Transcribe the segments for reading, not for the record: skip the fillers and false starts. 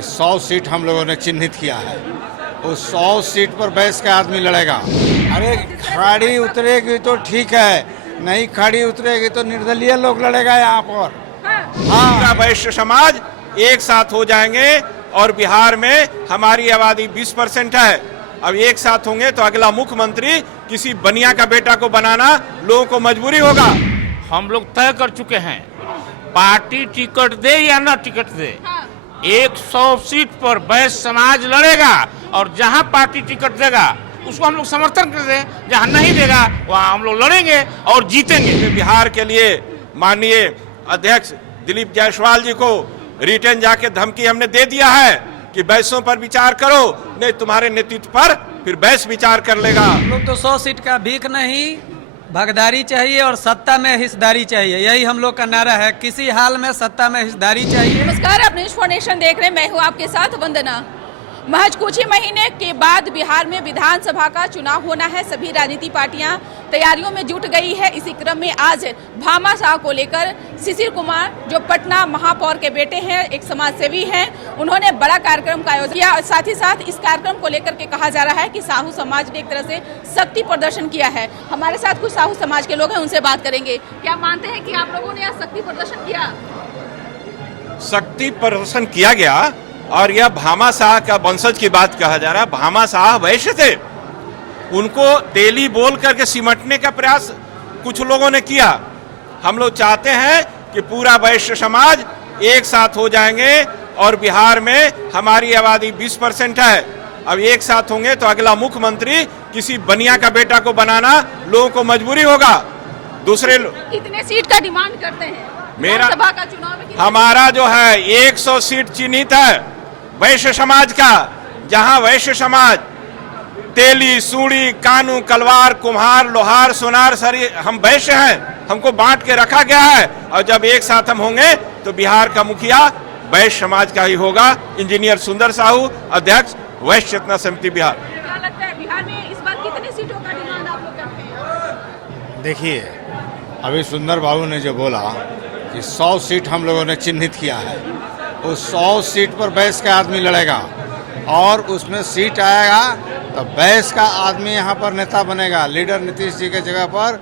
कि 100 सीट हम लोगों ने चिन्हित किया है। उस 100 सीट पर बैस का आदमी लड़ेगा। अरे खड़ी उतरेगी तो ठीक है, नहीं खड़ी उतरेगी तो निर्दलीय लोग लड़ेगा यहाँ पर। हाँ, पूरा वैश्य समाज एक साथ हो जाएंगे और बिहार में हमारी आबादी 20% है। अब एक साथ होंगे तो अगला मुख्यमंत्री किसी बनिया का बेटा को बनाना लोगों को मजबूरी होगा। हम लोग तय कर चुके हैं, पार्टी टिकट दे या ना टिकट दे, 100 सीट पर बैस समाज लड़ेगा और जहां पार्टी टिकट देगा उसको हम लोग समर्थन कर दें, जहां नहीं देगा वहां हम लोग लड़ेंगे और जीतेंगे। बिहार के लिए माननीय अध्यक्ष दिलीप जायसवाल जी को रिटर्न जाके धमकी हमने दे दिया है कि बैसों पर विचार करो, नहीं तुम्हारे नेतृत्व पर फिर बैस विचार कर लेगा। हम लोग तो 100 सीट का भीख नहीं, भागीदारी चाहिए और सत्ता में हिस्सेदारी चाहिए, यही हम लोग का नारा है। किसी हाल में सत्ता में हिस्सेदारी चाहिए। नमस्कार, आप न्यूज़ फाउंडेशन देख रहे हैं, मैं हूं आपके साथ वंदना। महज कुछ ही महीने के बाद बिहार में विधानसभा का चुनाव होना है। सभी राजनीति पार्टियां तैयारियों में जुट गई है। इसी क्रम में आज भामा शाह को लेकर शिशिर कुमार, जो पटना महापौर के बेटे हैं, एक समाज सेवी हैं, उन्होंने बड़ा कार्यक्रम का आयोजन किया और साथ ही साथ इस कार्यक्रम को लेकर के कहा जा रहा है कि साहू समाज ने एक तरह से शक्ति प्रदर्शन किया है। हमारे साथ कुछ साहू समाज के लोग हैं, उनसे बात करेंगे। क्या मानते हैं कि आप लोगों ने यहाँ शक्ति प्रदर्शन किया? शक्ति प्रदर्शन किया गया और यह भामा शाह का वंशज की बात कहा जा रहा है। भामा शाह वैश्य थे, उनको तेली बोल करके सिमटने का प्रयास कुछ लोगों ने किया। हम लोग चाहते हैं कि पूरा वैश्य समाज एक साथ हो जाएंगे और बिहार में हमारी आबादी 20% है। अब एक साथ होंगे तो अगला मुख्यमंत्री किसी बनिया का बेटा को बनाना लोगों को मजबूरी होगा। दूसरे कितने सीट का डिमांड करते हैं? मेरा सभा का चुनाव में हमारा जो है 100 सीट चिन्हित है वैश्य समाज का, जहां वैश्य समाज तेली, सूड़ी, कानू, कलवार, कुम्हार, लोहार, सोनार, सरी, हम वैश्य हैं, हमको बांट के रखा गया है। और जब एक साथ हम होंगे तो बिहार का मुखिया वैश्य समाज का ही होगा। इंजीनियर सुंदर साहू, अध्यक्ष वैश्य चेतना समिति बिहार। क्या लगता है बिहार में इस बार कितनी सीटों का डिमांड आप लोग करते हैं? देखिए, अभी सुंदर बाबू ने जो बोला कि 100 सीट हम लोगों ने चिन्हित किया है। उस 100 सीट पर बैस का आदमी लड़ेगा और उसमें सीट आएगा तो बैस का आदमी यहाँ पर नेता बनेगा। लीडर नीतीश जी के जगह पर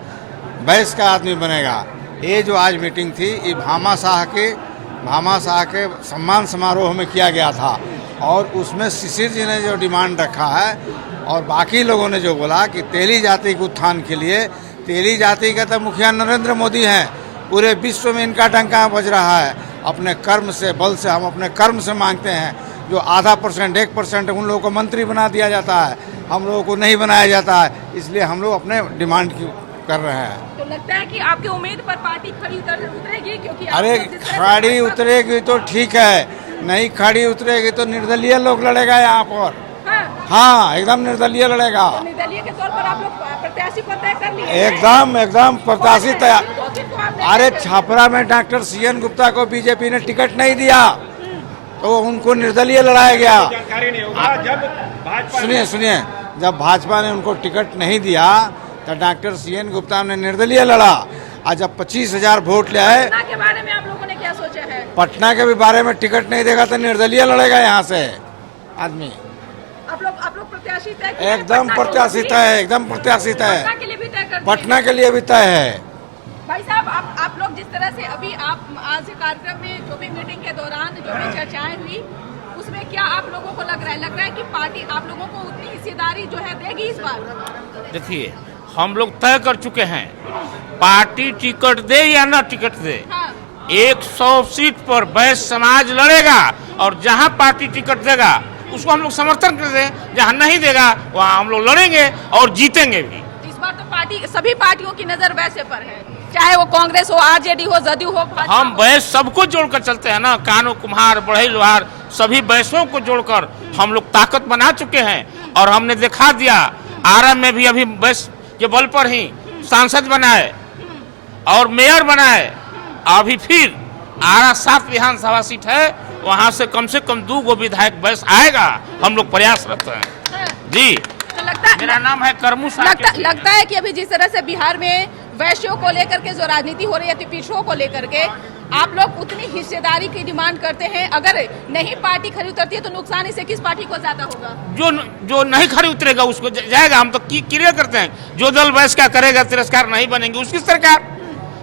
बैस का आदमी बनेगा। ये जो आज मीटिंग थी, ये भामा शाह के सम्मान समारोह में किया गया था और उसमें शिशिर जी ने जो डिमांड रखा है और बाकी लोगों ने जो बोला कि तेली जाति के उत्थान के लिए, तेली जाति का तो मुखिया नरेंद्र मोदी हैं, पूरे विश्व में इनका डंका बज रहा है। अपने कर्म से, बल से, हम अपने कर्म से मांगते हैं। जो आधा % 1% उन लोगों को मंत्री बना दिया जाता है, हम लोगों को नहीं बनाया जाता है, इसलिए हम लोग अपने डिमांड कर रहे हैं। तो लगता है कि आपकी उम्मीद पर पार्टी खड़ी उतरेगी? क्योंकि अरे खड़ी उतरेगी तो ठीक है, नहीं खड़ी उतरेगी तो निर्दलीय लोग लड़ेगा यहाँ पर। हाँ, एकदम निर्दलीय लड़ेगा। तो निर्दलीय के तौर पर आप लोग प्रत्याशी को तय कर लिए? एकदम प्रत्याशी तैयार। अरे छपरा में डॉक्टर CN गुप्ता को बीजेपी ने टिकट नहीं दिया तो उनको निर्दलीय लड़ाया गया। सुनिए, जब भाजपा ने उनको टिकट नहीं दिया तो डॉक्टर CN गुप्ता ने निर्दलीय लड़ा। और जब 25,000 वोट ले आए, पटना के बारे में आप लोगों ने क्या सोचा है? पटना के भी बारे में टिकट नहीं देगा तो निर्दलीय लड़ेगा यहाँ से आदमी। आप लोग प्रत्याशी तय? एकदम प्रत्याशित है, एकदम प्रत्याशित है। पटना के लिए भी तय कर दिए? पटना के लिए भी तय है। भाई साहब, आप लोग जिस तरह से अभी आप आज कार्यक्रम में जो भी मीटिंग के दौरान जो भी चर्चाएं हुई, उसमें क्या आप लोगों को लग रहा है कि पार्टी आप लोगों को उतनी हिस्सेदारी जो है देगी इस बार? देखिए, हम लोग तय कर चुके हैं, पार्टी टिकट दे या ना टिकट दे, 100 सीट पर बैस समाज लड़ेगा और जहां पार्टी टिकट देगा उसको हम लोग समर्थन कर दें, जहां नहीं देगा वहां हम लोग लड़ेंगे और जीतेंगे भी। इस बार तो सभी पार्टियों की नजर वैसे पर है, चाहे वो कांग्रेस हो, RJD हो, जदयू हो, हम बैस सबको जोड़कर चलते हैं ना। कानू, कुम्हार, बढ़ई, लोहार, सभी बैसों को जोड़कर हम लोग ताकत बना चुके हैं और हमने दिखा दिया। आरा में भी अभी बैस के बल पर ही सांसद बनाए और मेयर बनाए। अभी फिर आरा 7 विधानसभा सीट है, वहां से कम 2 विधायक बैस आएगा। हम लोग प्रयासरत हैं जी। तो मेरा नाम है करमू शाह। लगता है कि अभी जिस तरह से बिहार में वैश्यों को लेकर के जो राजनीति हो रही है, पिछड़ों को लेकर के, आप लोग उतनी हिस्सेदारी की डिमांड करते हैं, अगर नहीं पार्टी खरी उतरती है तो नुकसान इससे किस पार्टी को ज्यादा होगा? जो नहीं खरी उतरेगा उसको जाएगा। हम तो क्लियर करते हैं, जो दल बहिष्कार करेगा, तिरस्कार नहीं बनेंगे उसकी सरकार,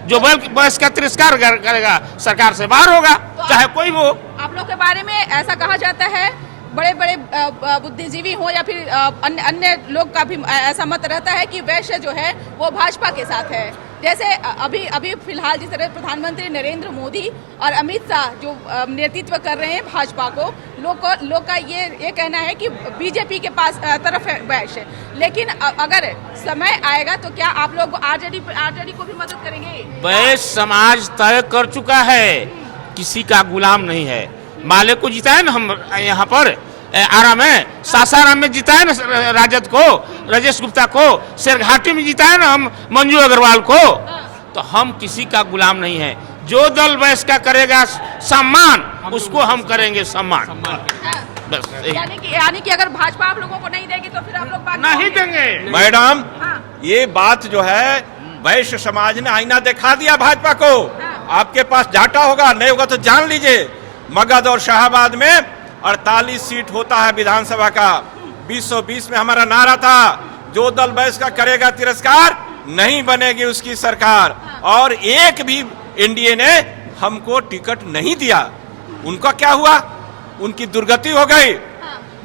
जो बहिष्कार तिरस्कार करेगा सरकार से बाहर होगा, चाहे कोई हो। आप लोग के बारे में ऐसा कहा जाता है, बड़े बड़े बुद्धिजीवी हो या फिर अन्य लोग का भी ऐसा मत रहता है कि वैश्य जो है वो भाजपा के साथ है। जैसे अभी फिलहाल जिस तरह प्रधानमंत्री नरेंद्र मोदी और अमित शाह जो नेतृत्व कर रहे हैं भाजपा को, लोग का ये कहना है कि बीजेपी के पास तरफ है वैश्य। लेकिन अगर समय आएगा तो क्या आप लोग आरजेडी को भी मदद करेंगे? वैश्य समाज तय कर चुका है, किसी का गुलाम नहीं है। माले को जिताए ना हम यहाँ पर आरा में, सासाराम में जिताए ना राजद को, राजेश गुप्ता को, शेरघाटी में जिताए ना हम मंजू अग्रवाल को। तो हम किसी का गुलाम नहीं है। जो दल बहिष्कार करेगा सम्मान, उसको हम करेंगे सम्मान। बस यानी कि अगर भाजपा आप लोगों को नहीं देगी तो फिर आप लोग नहीं देंगे। मैडम, ये बात जो है वैश्य समाज ने आईना दिखा दिया भाजपा को। आपके पास डाटा होगा, नहीं होगा तो जान लीजिए। मगध और शाहबाद में 48 सीट होता है विधानसभा का। 2020 में हमारा नारा था, जो दल बहिष्कार करेगा तिरस्कार, नहीं बनेगी उसकी सरकार। और एक भी एनडीए ने हमको टिकट नहीं दिया। उनका क्या हुआ? उनकी दुर्गति हो गई।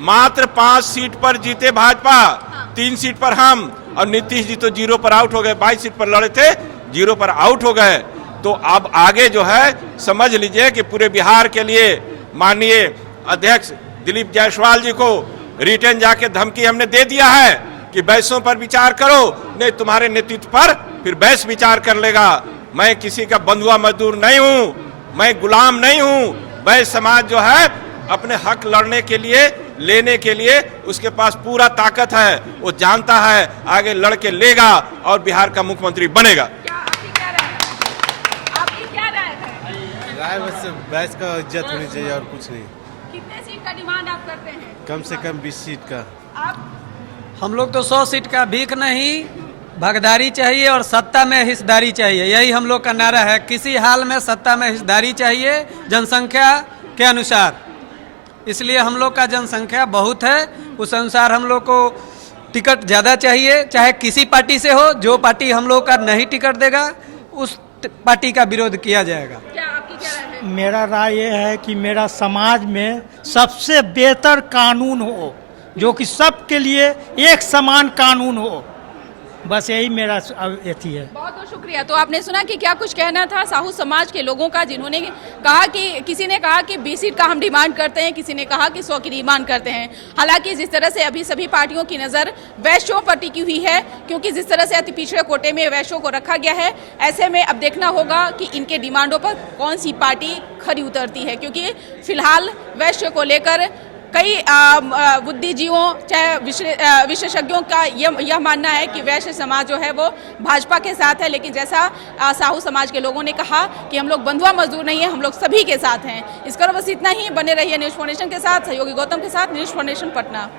मात्र 5 सीट पर जीते भाजपा, 3 सीट पर हम, और नीतीश जी तो 0 पर आउट हो गए। 22 सीट पर लड़े थे, 0 पर आउट हो गए। तो अब आगे जो है समझ लीजिए कि पूरे बिहार के लिए माननीय अध्यक्ष दिलीप जायसवाल जी को रिटर्न जाके धमकी हमने दे दिया है कि वैश्यों पर विचार करो, नहीं तुम्हारे नेतृत्व पर फिर वैश्य विचार कर लेगा। मैं किसी का बंधुआ मजदूर नहीं हूँ, मैं गुलाम नहीं हूँ। वैश्य समाज जो है अपने हक लड़ने के लिए, लेने के लिए उसके पास पूरा ताकत है। वो जानता है आगे लड़ के लेगा और बिहार का मुख्यमंत्री बनेगा। राय बस वैश्य का इज्जत होनी चाहिए और कुछ नहीं। कितने सीट का डिमांड आप करते हैं? कम से कम 20 सीट का। आप? हम लोग तो 100 सीट का भीख नहीं, भागीदारी चाहिए और सत्ता में हिस्सेदारी चाहिए। यही हम लोग का नारा है। किसी हाल में सत्ता में हिस्सेदारी चाहिए जनसंख्या के अनुसार। इसलिए हम लोग का जनसंख्या बहुत है, उस अनुसार हम लोग को टिकट ज़्यादा चाहिए, चाहे किसी पार्टी से हो। जो पार्टी हम लोग का नहीं टिकट देगा उस पार्टी का विरोध किया जाएगा। क्या आपकी क्या राय है? मेरा राय ये है कि मेरा समाज में सबसे बेहतर कानून हो, जो कि सबके लिए एक समान कानून हो। बस यही मेरा यही है। बहुत बहुत शुक्रिया। तो आपने सुना कि क्या कुछ कहना था साहू समाज के लोगों का, जिन्होंने कहा कि किसी ने कहा कि 20 सीट का हम डिमांड करते हैं, किसी ने कहा कि 100 की डिमांड करते हैं। हालांकि जिस तरह से अभी सभी पार्टियों की नज़र वैश्यों पर टिकी हुई है, क्योंकि जिस तरह से अति पिछड़े कोटे में वैश्यों को रखा गया है, ऐसे में अब देखना होगा कि इनके डिमांडों पर कौन सी पार्टी खरी उतरती है। क्योंकि फिलहाल वैश्य को लेकर कई बुद्धिजीवों चाहे विशेषज्ञों का यह मानना है कि वैश्य समाज जो है वो भाजपा के साथ है। लेकिन जैसा साहू समाज के लोगों ने कहा कि हम लोग बंधुआ मजदूर नहीं है, हम लोग सभी के साथ हैं। इसका बस इतना ही। बने रहिए न्यूज़ फाउंडेशन के साथ, सहयोगी गौतम के साथ, न्यूज़ फाउंडेशन पटना।